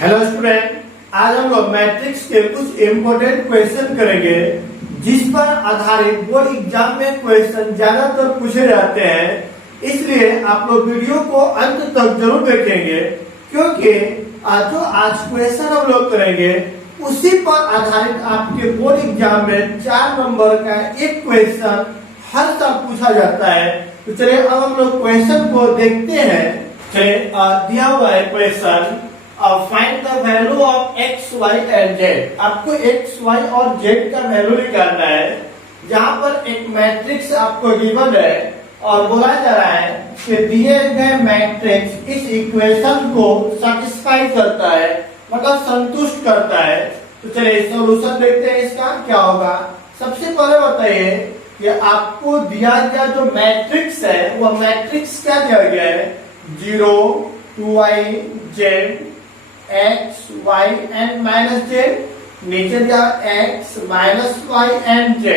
Hello student, आज हम लोग मैट्रिक्स के कुछ इम्पोर्टेंट क्वेश्चन करेंगे जिस पर आधारित बोर्ड एग्जाम में क्वेश्चन ज्यादातर पूछे जाते हैं। इसलिए आप लोग वीडियो को अंत तक जरूर देखेंगे, क्योंकि जो आज क्वेश्चन हम लोग करेंगे उसी पर आधारित आपके बोर्ड एग्जाम में 4 नंबर का एक क्वेश्चन हर साल पूछा जाता है। तो चलिए अब हम लोग क्वेश्चन को देखते हैं। चलिए दिया हुआ है question, find the value of X Y and Z. आपको एक्स वाई और जेड का वैल्यू निकालना है। जहां पर एक मैट्रिक्स आपको गिवन है और बोला जा रहा है कि दिए गए मैट्रिक्स इस इक्वेशन को सेटिस्फाई करता है, मतलब संतुष्ट करता है। तो चलिए सॉल्यूशन देखते हैं इसका क्या होगा। सबसे पहले बताइए कि आपको दिया गया जो मैट्रिक्स है वो मैट्रिक्स क्या दिया गया है, 0 2i z x y and minus Z. नीचे दिया x minus y and z।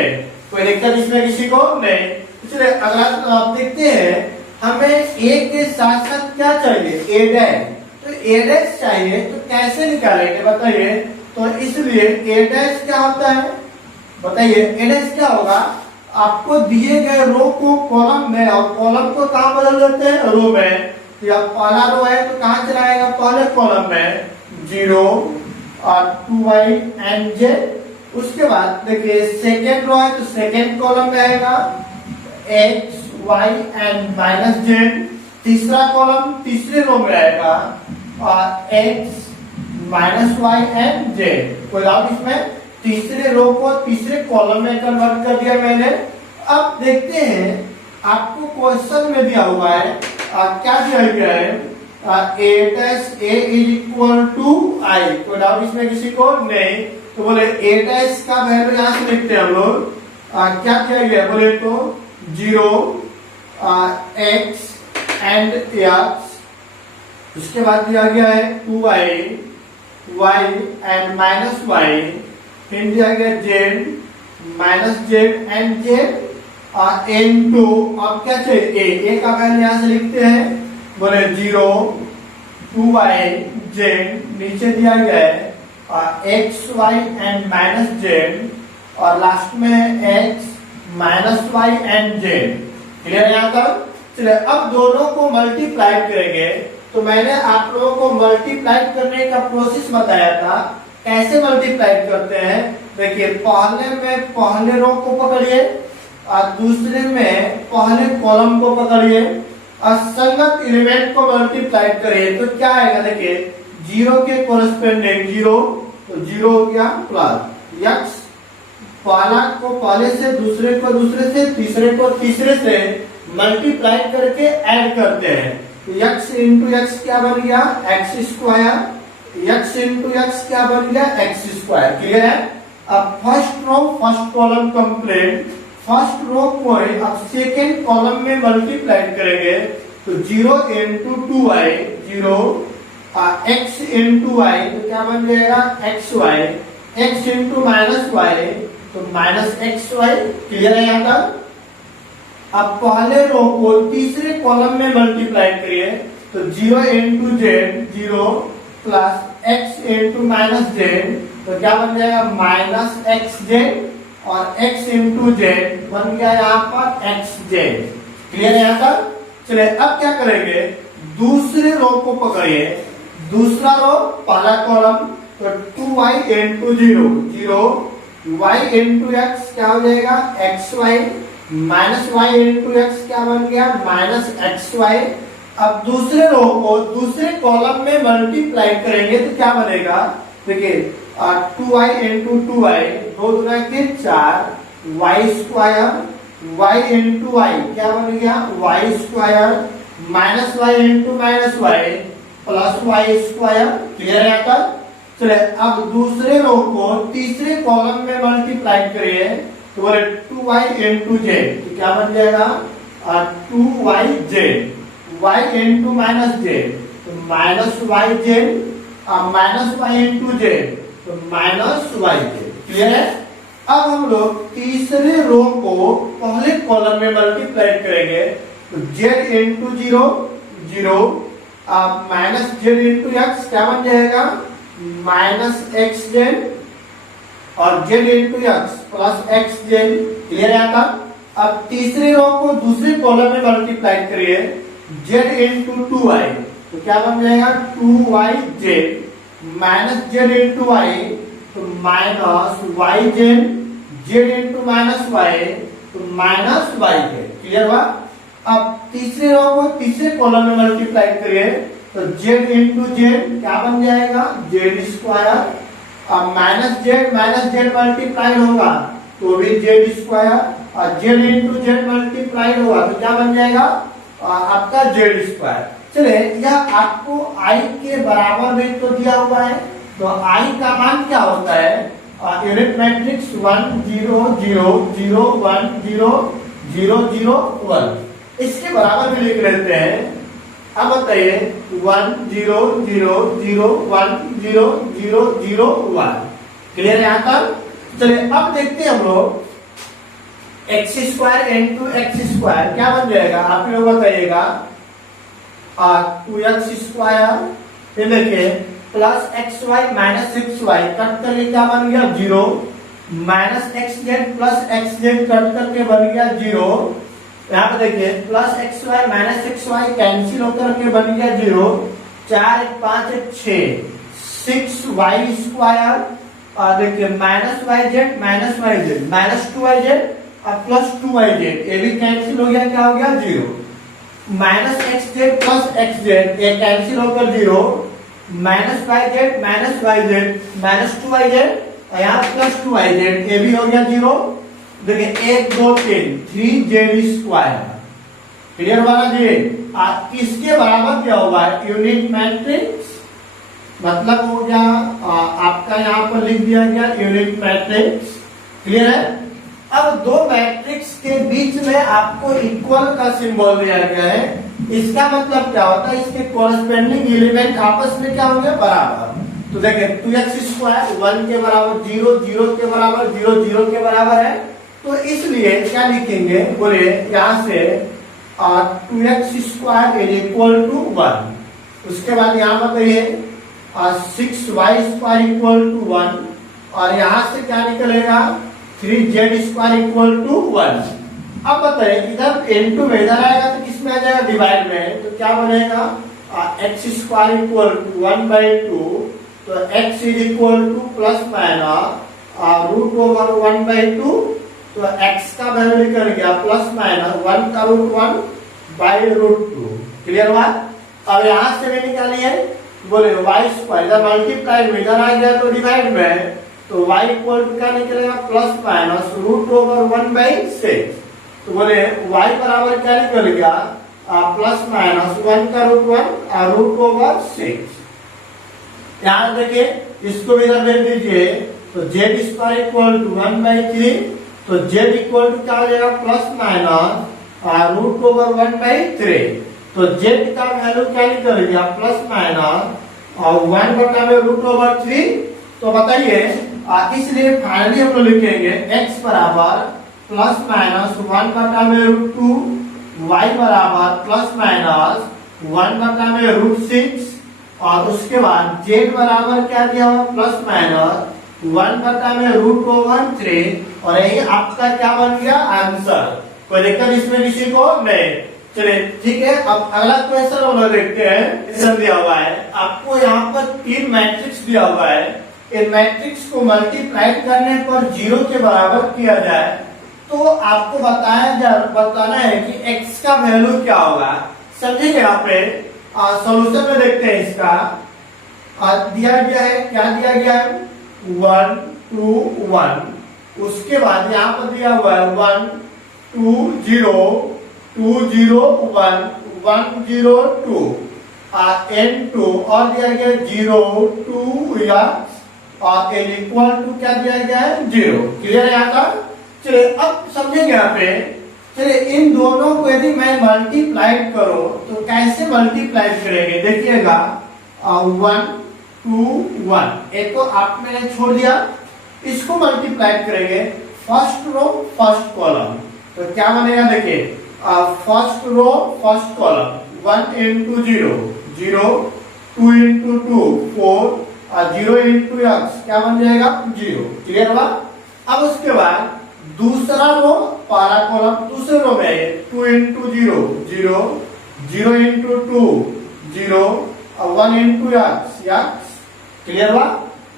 कोई दिक्कत इसमें किसी को नहीं। चलिए अगला आप देखते हैं, हमें a के साथ साथ क्या चाहिए, a डैश। तो a डैश चाहिए तो कैसे निकालेंगे बताइए। तो इसलिए a डैश क्या होता है बताइए। a डैश क्या होगा, आपको दिए गए रो को कॉलम में और कॉलम को कहां बदल देते हैं, रो में। तो अब पहला रो है तो कहां चलाएगा, पहले कॉलम में 0 और 2i एंड z। उसके बाद देखिए सेकेंड रो है तो सेकेंड कॉलम में आएगा x y and minus z। तीसरा कॉलम तीसरे रो में आएगा और x minus y and z। कोई डाउट इसमें, तीसरे रो को तीसरे कॉलम में कन्वर्ट कर दिया मैंने। अब देखते हैं आपको क्वेश्चन में दिया हुआ है क्या दिया गया है, a dash a is equal to i। कोई डाउट इसमें किसी को नहीं। तो बोले a डैश का वैल्यू यहाँ से लिखते हैं हम लोग। क्या किया गया बोले तो 0 x एंड x। उसके बाद दिया गया है 2i y and minus y। फिर दिया गया z minus z and z और n2। अब क्या चाहिए, a का वैल्यू यहाँ से लिखते हैं, बोले 0 2i z। नीचे दिया गया है x y and minus z और लास्ट में x minus y and z। Clear यहाँ तक। चलिए अब दोनों को मल्टीप्लाई करेंगे। तो मैंने आप लोगों को मल्टीप्लाई करने का प्रोसेस बताया था, कैसे मल्टीप्लाई करते हैं। देखिए पहले में पहले रो को पकड़िए और दूसरे में पहले कॉलम को पकड़िए और संगत एलिमेंट को मल्टीप्लाई करिए। तो क्या आएगा देखिए, 0 के कोरेस्पोंडिंग 0 तो 0 हो गया प्लस x। पहला को पहले से, दूसरे को दूसरे से, तीसरे को तीसरे से मल्टीप्लाई करके ऐड करते हैं। तो x इंटू एक्स क्या बन गया, x square. x into X क्या बन गया, x स्क्वायर। क्लियर है। अब first row first column complete. First row को अब सेकेंड कॉलम में मल्टीप्लाई करेंगे। तो 0 into 2i 0 x into y तो क्या बन जाएगा xy। x into minus y तो माइनस xy। क्लियर है यहाँ तक। अब पहले रो को तीसरे कॉलम में मल्टीप्लाई करिए। तो 0 into Z 0 plus x into minus Z तो क्या बन जाएगा माइनस एक्स जेड और x इंटू जेड बन गया यहाँ पर एक्स जेड। क्लियर है यहाँ तक। चलिए अब क्या करेंगे, दूसरे रो को पकड़िए। दूसरा रो पहला कॉलम तो 2y into 0 0 y into X क्या हो जाएगा xy minus y into X क्या बन गया माइनस xy। अब दूसरे रो को दूसरे कॉलम में मल्टीप्लाई करेंगे तो क्या बनेगा देखिए 2y इंटू 2y 2 दूना के 4 y square y into y क्या बन गया y square minus y into minus y plus y square. Clear है यहाँ तक। चलिए अब दूसरे रो को तीसरे कॉलम में मल्टीप्लाई करिए। तो बोले 2y इंटू जेड तो क्या बन जाएगा 2yz। y into minus Z तो माइनस y जेड और माइनस y इंटू जेड तो माइनस y जेड। क्लियर है। अब हम लोग तीसरे रो को पहले कॉलम में मल्टीप्लाई करेंगे। तो z into 0 0 minus Z into X क्या बन जाएगा, माइनस एक्स जेड और Z into x plus X Z. Clear है आता। अब तीसरी रो को दूसरे कॉलम में मल्टीप्लाई करिए, जेड इंटू टू वाई, तो क्या बन जाएगा, two Y Z minus Z into Y, तो minus Y Z, Z into minus Y, तो माइनस वाई जेड। क्लियर हुआ। अब तीसरे रो को तीसरे कॉलम में मल्टीप्लाई करिए, तो जेड इंटू जेड क्या बन जाएगा, जेड स्क्वायर। अब माइनस जेड मल्टीप्लाई होगा तो भी जेड स्क्वायर, और जेड इंटू जेड मल्टीप्लाई होगा तो क्या बन जाएगा, आपका जेड स्क्वायर। चलिए यह आपको आई के बराबर में तो दिया हुआ है, तो आई का मान क्या होता है, यूनिट मैट्रिक्स 1 0 0 0 1 0 0 0 1, इसके बराबर भी लिख लेते हैं। अब बताइए 1 0 0 0 1 0 0 0 1। क्लियर है यहाँ तक। चलिए अब देखते हैं हम लोग x square into x square क्या बन जाएगा, आप लोग बताइएगा, 2x स्क्वायर, फिर देखिए plus X Y minus X Y cut करके क्या बन गया 0, minus X Z plus X Z cut करके बन गया 0। यहाँ पे देखिए plus X Y minus X Y cancel होकर के बन गया 0, 4 1 5 1 6, 6 वाई स्क्वायर, और देखिए minus Y Z minus 2 Y Z और प्लस 2 वाई जेड, ये भी कैंसिल हो गया, क्या हो गया 0, minus X Z plus X Z ये कैंसिल होकर 0, minus Y Z minus 2 Y Z और यहाँ प्लस 2 वाई जेड, ये भी हो गया 0। देखिए 1 2 3 3 जेड स्क्वायर। क्लियर वाला जी। किसके बराबर क्या होगा, यूनिट मैट्रिक्स, मतलब हो गया आपका यहाँ पर लिख दिया गया यूनिट मैट्रिक्स। क्लियर है। अब दो मैट्रिक्स के बीच में आपको इक्वल का सिंबल दिया गया है, इसका मतलब क्या होता है, इसके कॉरस्पेंडिंग एलिमेंट आपस में क्या होंगे, बराबर। तो देखिए 2x स्क्वायर 1 के बराबर 0 0 के बराबर 0 0 के बराबर है, तो इसलिए क्या लिखेंगे, बोले यहाँ से 2x square is equal to 1। उसके बाद यहाँ बताइए 6y स्क्वायर इक्वल टू 1, और यहाँ से क्या निकलेगा 3z स्क्वायर इक्वल टू 1। अब बताइए इधर इनटू में इधर आएगा तो किसमें आ जाएगा, डिवाइड में, तो क्या बनेगा x स्क्वायर इक्वल टू 1/2, तो x is equal to plus minus root over 1/2, तो x का वैल्यू निकल गया प्लस माइनस 1 का रूट 1 बाई रूट 2। क्लियर हुआ। अब यहाँ से भी निकालिए, बोले y स्क्वायर इधर मल्टीप्लाई में इधर आ गया तो डिवाइड में, तो y इक्वल टू क्या निकलेगा प्लस माइनस रूट ओवर 1/6, तो बोले y बराबर क्या निकल गया प्लस माइनस 1 का रूट 1 और रूट ओवर 6। यहाँ देखिए इसको भी इधर भेज दीजिए, तो z स्क्वायर इक्वल टू 1/3, तो z इक्वल टू क्या हो जाएगा प्लस माइनस रूट ओवर 1/3, तो z का वैल्यू क्या निकल गया प्लस माइनस और 1/√3। तो बताइए इसलिए फाइनली हम लोग लिखेंगे x बराबर प्लस माइनस 1/√2, y बराबर प्लस माइनस 1/√6, और उसके बाद z बराबर क्या दिया हुआ प्लस माइनस 1/√3, और यही आपका क्या बन गया आंसर। कोई दिक्कत इसमें किसी को नहीं। चलिए ठीक है, अब अगला क्वेश्चन हम लोग देखते हैं। क्वेश्चन दिया हुआ है आपको, यहाँ पर 3 मैट्रिक्स दिया हुआ है, इन मैट्रिक्स को मल्टीप्लाई करने पर 0 के बराबर किया जाए तो आपको बताना है कि x का वैल्यू क्या होगा। समझेंगे यहाँ पे सॉल्यूशन में देखते हैं इसका। दिया गया है, क्या दिया गया है 1 2 1, उसके बाद यहाँ पर दिया हुआ है 1 2 0 2 0 1 1 0 2 n2, और दिया गया 0 2 या और n इक्वल टू क्या दिया गया है 0। क्लियर है यहाँ तक। चलिए अब समझेंगे यहाँ पे। चलिए इन दोनों को यदि मैं मल्टीप्लाई करूं तो कैसे मल्टीप्लाई करेंगे, देखिएगा 1 2 1, एक तो आपने छोड़ दिया, इसको मल्टीप्लाई करेंगे फर्स्ट रो फर्स्ट कॉलम, तो क्या बनेगा देखिए first row first column 1 into 0 0, 2 into 2 4 और 0 इंटू एक्स क्या बन जाएगा 0। क्लियर हुआ। अब उसके बाद दूसरा रो पहला कॉलम दूसरे रो में 2 इंटू 0 0, 0 इंटू 2 0 और 1 इंटू एक्स एक्स। क्लियर हुआ।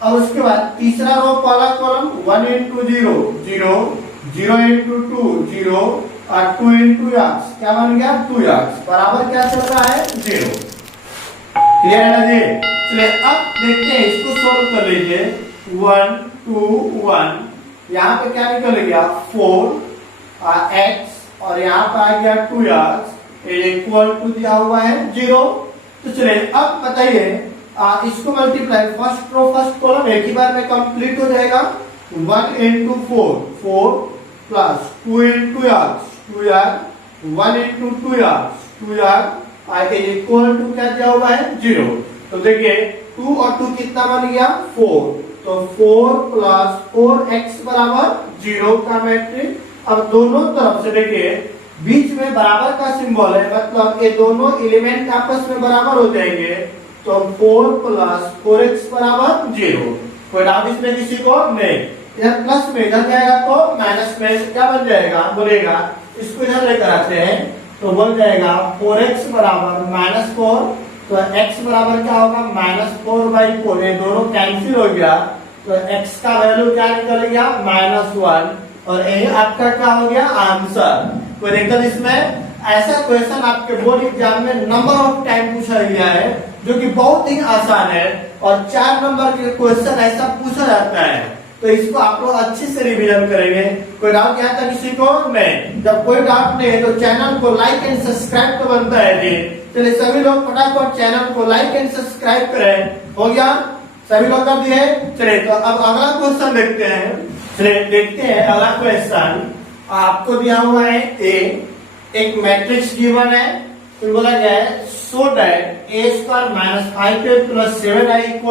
अब उसके बाद तीसरा रो पहला कॉलम 1 इंटू 0 0, 0 इंटू 2 0 और 2 इंटू एक्स क्या बन गया 2x बराबर क्या चल रहा है 0। क्लियर है ना जी। चलिए अब देखते हैं इसको सॉल्व कर लीजिए। 1 2 1 यहाँ पे क्या निकल गया 4 x और यहाँ पे आ गया 2x इक्वल टू दिया हुआ है 0। तो चलिए अब बताइए इसको multiply first row first column एक ही बार में कंप्लीट हो जाएगा। 1 into 4 4 plus 2 into X 2x 1 into 2x 2x equal to क्या दिया हुआ है 0। तो देखिए 2 और 2 कितना बन गया 4, तो 4 प्लस 4x बराबर 0 का मैट्रिक्स। अब दोनों तरफ से देखिए बीच में बराबर का सिंबल है, मतलब ये दोनों एलिमेंट आपस में बराबर हो जाएंगे। तो 4 प्लस 4x बराबर 0। कोई डाउट इसमें किसी को नहीं। इधर प्लस में इधर जाएगा तो माइनस में क्या बन जाएगा बोलेगा। इसको इधर लेकर आते हैं तो बन जाएगा 4x बराबर -4। तो x बराबर क्या होगा -4/4। ये दोनों कैंसिल हो गया तो x का वैल्यू क्या निकल गया -1 और ये आपका क्या हो गया आंसर। कोई दिक्कत इसमें। ऐसा क्वेश्चन आपके बोर्ड एग्जाम में नंबर ऑफ टाइम पूछा गया है जो कि बहुत ही आसान है और 4 नंबर के क्वेश्चन ऐसा पूछा जाता है। तो इसको आप लोग अच्छे से रिवीजन करेंगे। कोई डाउट यहाँ तक किसी को नहीं। जब कोई डाउट नहीं है तो चैनल को लाइक एंड सब्सक्राइब तो बनता है जी। चलिए सभी लोग फटाफट चैनल को लाइक एंड सब्सक्राइब करें। हो गया सभी लोग कर दिए। चलिए तो अब अगला क्वेश्चन देखते हैं। चलिए देखते हैं अगला क्वेश्चन। आपको दिया हुआ है एक मैट्रिक्स गिवन है। तो बोला गया है so that a² - 5a + 7i =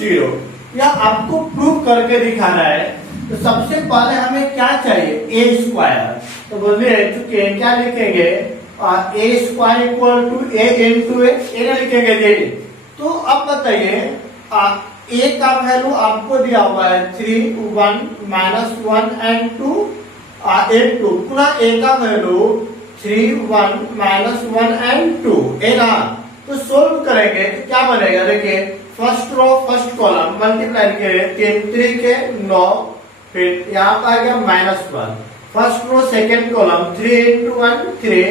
0। यह आपको प्रूव करके दिखाना है। तो सबसे पहले हमें क्या चाहिए a²। तो बोलिए चुके क्या लिखेंगे a² = a into a लिखेंगे जी। तो अब बताइए a का वैल्यू आपको दिया हुआ है 3 1 -1 and 2 2 पुनः a का वैल्यू 3 1 -1 and 2 है ना। तो सोल्व करेंगे तो क्या बनेगा देखिए first row first column multiply करें 3 3 के 9 फिर यहाँ पर आ गया -1। First row second column 3 into 1 3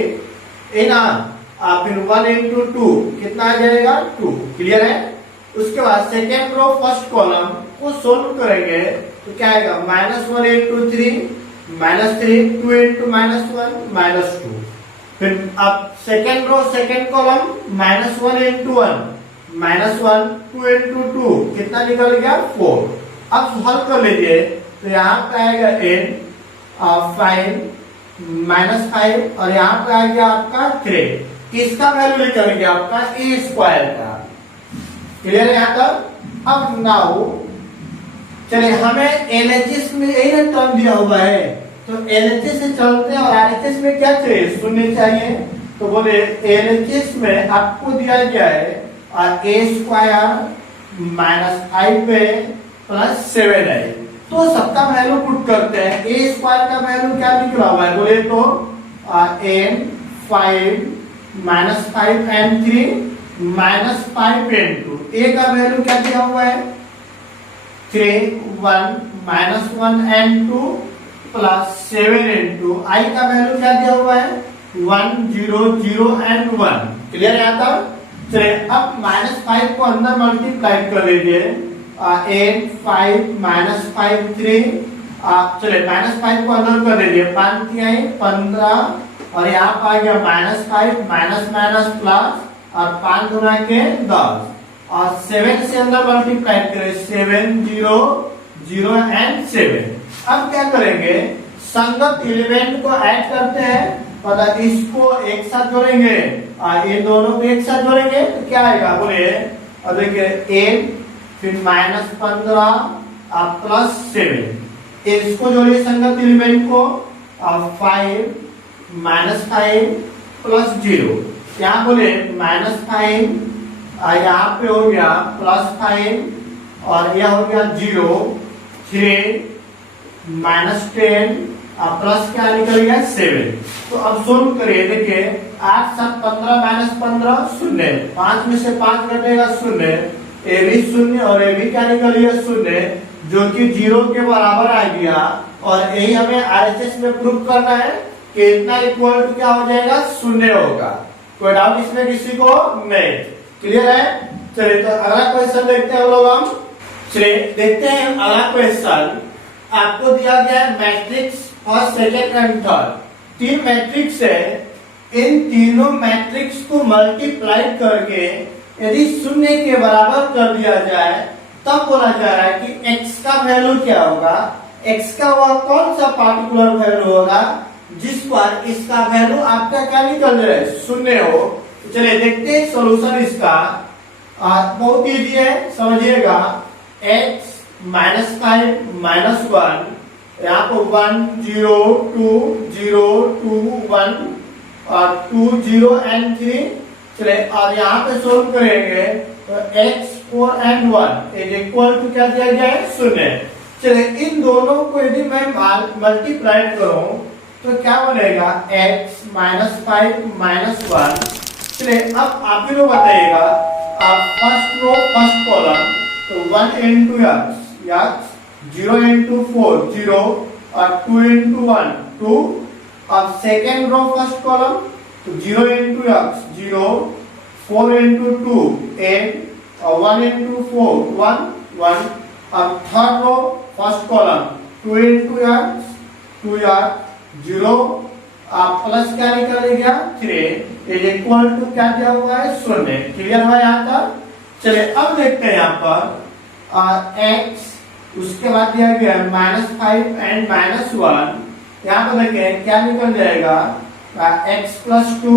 है ना। फिर 1 into 2 कितना आ जाएगा 2। क्लियर है। उसके बाद सेकेंड रो फर्स्ट कॉलम को सोल्व करेंगे तो क्या आएगा -1 into 3 -3 2 into -1 -2। फिर अब second row second column -1 into 1 -1 2 into 2 कितना निकल गया 4। अब हल कर लीजिए तो यहाँ पे आएगा n 5 -5 और यहाँ पे आ गया आपका 3। किसका वैल्यू निकल गया आपका a² का। क्लियर है यहाँ तक। अब नाउ चलिए हमें LHS में यही ना टर्म दिया हुआ है तो LHS से चलते हैं और RHS में क्या चाहिए शून्य चाहिए। तो बोले LHS में आपको दिया गया है a² - 5a + 7i। तो सबका वैल्यू पुट करते हैं। a² का वैल्यू क्या निकला हुआ है बोले तो n 5 -5 and 3 -5 into a का वैल्यू क्या दिया हुआ है 3 1 -1 and 2 + 7 into i का वैल्यू क्या दिया हुआ है 1 0 0 and 1। क्लियर है यहाँ तक। चलिए अब -5 को अंदर मल्टीप्लाई कर लीजिए n 5 -5 3 चलिए -5 को अंदर कर लीजिए 5 3 15 और यहाँ पर आ गया -5 माइनस माइनस प्लस और 5 गुना के 10 और 7 से अंदर मल्टीप्लाई करें 7 0 0 and 7। अब क्या करेंगे संगत एलिमेंट को ऐड करते हैं और इसको एक साथ जोड़ेंगे और ये दोनों को एक साथ जोड़ेंगे तो क्या आएगा बोलिए। और देखिए 8 फिर -15 और +7 इसको जोड़िए संगत एलिमेंट को और 5 -5 + 0 यहाँ बोले -5 यहाँ पे हो गया +5 और यह हो गया 0, 3 -10 और प्लस क्या निकल गया 7। तो अब सोल्व करिए, देखिए 8 7 15 -15 0, 5 में से 5 घटेगा 0, ए भी 0 और ए भी क्या निकल गया 0, जो कि 0 के बराबर आ गया। और यही हमें आरएचएस में प्रूव करना है कि इतना इक्वल टू क्या हो जाएगा 0 होगा। कोई डाउट इसमें किसी को नहीं? क्लियर है? चलिए तो अगला क्वेश्चन देखते हैं लोग हम। चलिए देखते हैं अगला क्वेश्चन। आपको दिया गया है matrix first second and third, 3 matrix है। इन तीनों मैट्रिक्स को मल्टीप्लाई करके यदि 0 के बराबर कर दिया जाए तब बोला जा रहा है कि x का वैल्यू क्या होगा। x का वह कौन सा पार्टिकुलर वैल्यू होगा जिस पर इसका वैल्यू आपका क्या निकल जाए 0 हो। चलिए देखते हैं सॉल्यूशन इसका। बहुत इजी है, समझिएगा। x -5 -1, यहाँ पर 1 0 2 0 2 1 और 2 0 and 3। चलिए और यहाँ पे सोल्व करेंगे तो x 4 and 1 is equal to क्या दिया गया है 0। चलिए इन दोनों को यदि मैं मल्टीप्लाई करूं तो क्या बनेगा x -5 -1। चलिए अब आप ही लोग बताइएगा, आप फर्स्ट रो फर्स्ट कॉलम तो 1 into x 0 into 4 0 और 2 into 1 2। अब सेकेंड रो फर्स्ट कॉलम तो 0 into x 0, 4 into 2 8 और 1 into 4 1 1। अब third row first column 2 into x 2 x 0, आप प्लस क्या निकल गया 3 इज इक्वल टू क्या दिया हुआ है 0। क्लियर है यहाँ तक? चलिए अब देखते हैं यहाँ पर x, उसके बाद दिया गया है -5 and -1। यहाँ पर देखिए क्या निकल जाएगा x +2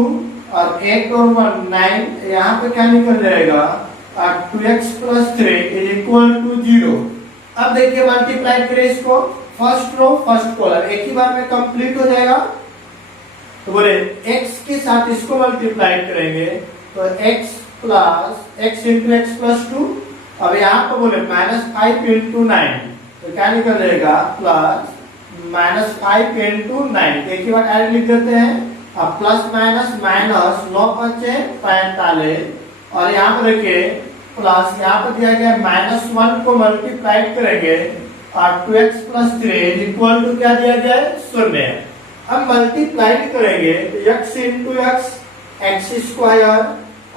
और 8 और 1 9, यहाँ पे क्या निकल जाएगा 2x + 3 इज इक्वल टू 0। अब देखिए मल्टीप्लाई करें इसको, फर्स्ट रो फर्स्ट कॉलम एक ही बार में कंप्लीट हो जाएगा। तो बोले x के साथ इसको मल्टीप्लाई करेंगे तो x into x + 2। अब यहाँ पर बोले -5 into 9 तो क्या निकल जाएगा +-5 into 9, एक ही बार डायरेक्ट लिख देते हैं। अब प्लस माइनस 9 बचे 45 और यहाँ पर देखिए प्लस, यहाँ पर दिया गया -1 को मल्टीप्लाई करेंगे और 2x + 3 इक्वल टू क्या दिया गया है 0। अब मल्टीप्लाई करेंगे तो x into x²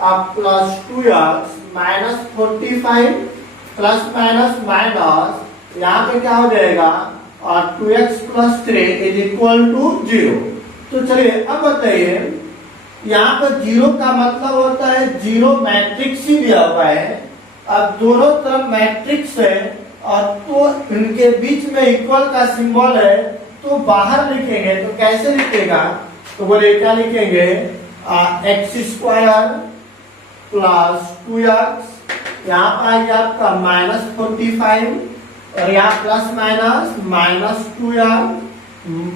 अब +2x -45 प्लस माइनस यहाँ पे क्या हो जाएगा और 2x + 3 इज इक्वल टू 0। तो चलिए अब बताइए, यहाँ पर 0 का मतलब होता है 0 मैट्रिक्स ही दिया हुआ है। अब दोनों तरफ मैट्रिक्स है और तो इनके बीच में इक्वल का सिंबल है, तो बाहर लिखेंगे तो कैसे लिखेगा, तो बोले क्या लिखेंगे x² + 2x, यहाँ पर आ गया आपका -45 और यहाँ plus minus -2x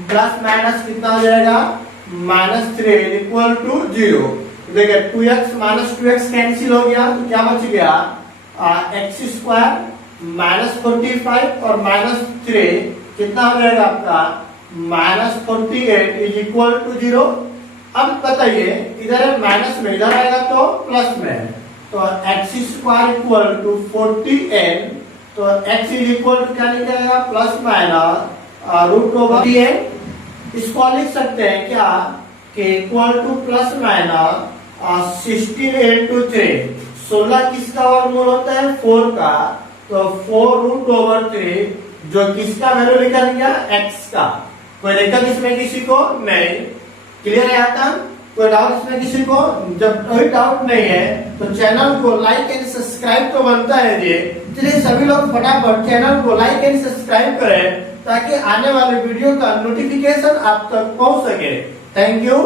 plus minus कितना हो जाएगा -3 इक्वल टू 0। देखिए 2x -2x कैंसिल हो गया तो क्या बच गया x² -45 और -3 कितना हो जाएगा आपका -48 इज इक्वल टू 0। अब बताइए इधर माइनस में इधर आएगा तो प्लस में, तो x² इक्वल टू 48, तो x इज इक्वल टू क्या निकलेगा √8। इसको लिख सकते हैं क्या कि इक्वल टू ±16 into 3। 16 किसका वर्गमूल होता है 4 का, तो 4√3 जो किसका वैल्यू निकल गया x का। कोई दिक्कत इसमें किसी को नहीं? क्लियर है आता? कोई डाउट इसमें किसी को? जब कोई डाउट नहीं है तो चैनल को लाइक एंड सब्सक्राइब तो बनता है जी। चलिए सभी लोग फटाफट चैनल को लाइक एंड सब्सक्राइब करें ताकि आने वाले वीडियो का नोटिफिकेशन आप तक पहुंच सके। Thank you.